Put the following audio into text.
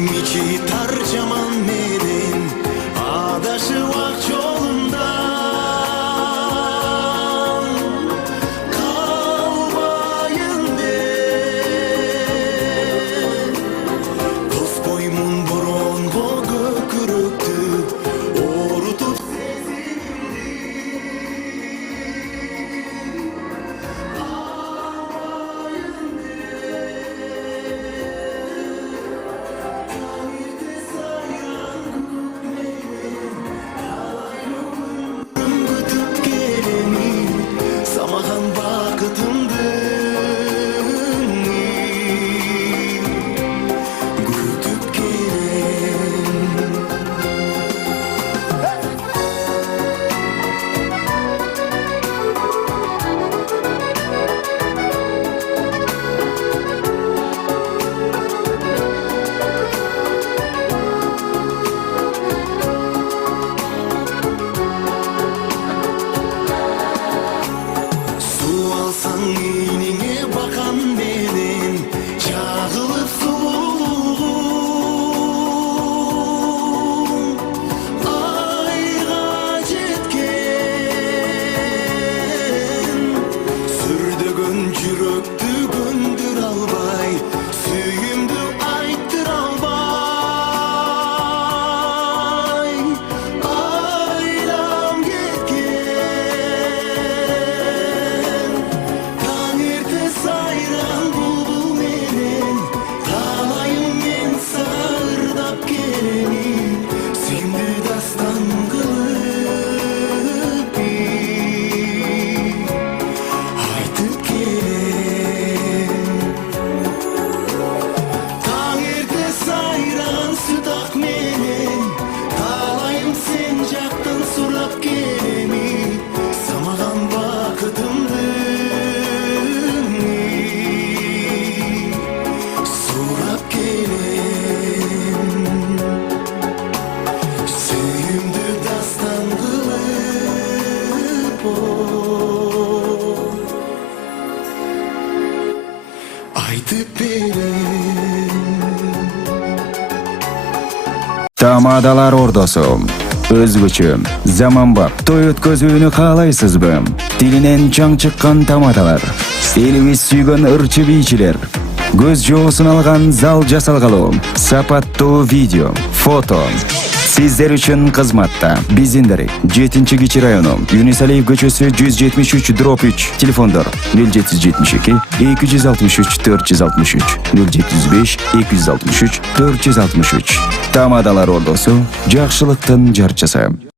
Кимичи таржаман менен адашып ак жолундан калбайын деп тоскоймун боронго көкүрөктү орутуп самаган бакытымды күтүп келем. Алсаң ийниңе бакан менен чагылып сулуулугум айга жеткен сүрдөгөн жүрөктү көндүрө албай сүйүүмдү айттыра албай айлам кеткен. Таңерте сайран булбул менен талайым мен сырдап келеми сүйүмдүү дастан кылып айтып келем. Таңерте сайран сүт ак менен талайым сен жактан сурап келеми самаган бакытымды сурап келем. Сүйүмдү дастан кылып айтып берем. Тамадалар ордосу өзгөчө заманбап той өткөзүүнү каалайсызбы? Тилинен чаң чыккан тамадалар, элибиз сүйгөн ырчы бийчилер, көз жоосун алган зал жасалгалуу, сапаттуу видео, фото. Сиздер үчүн кызматта биздин 7-Кичи району, Юнусалиев көчөсү 173/3, телефондор 0772 263 463, 075 263 463. Тамадалар ордосу, жакшылыктын жарчысы.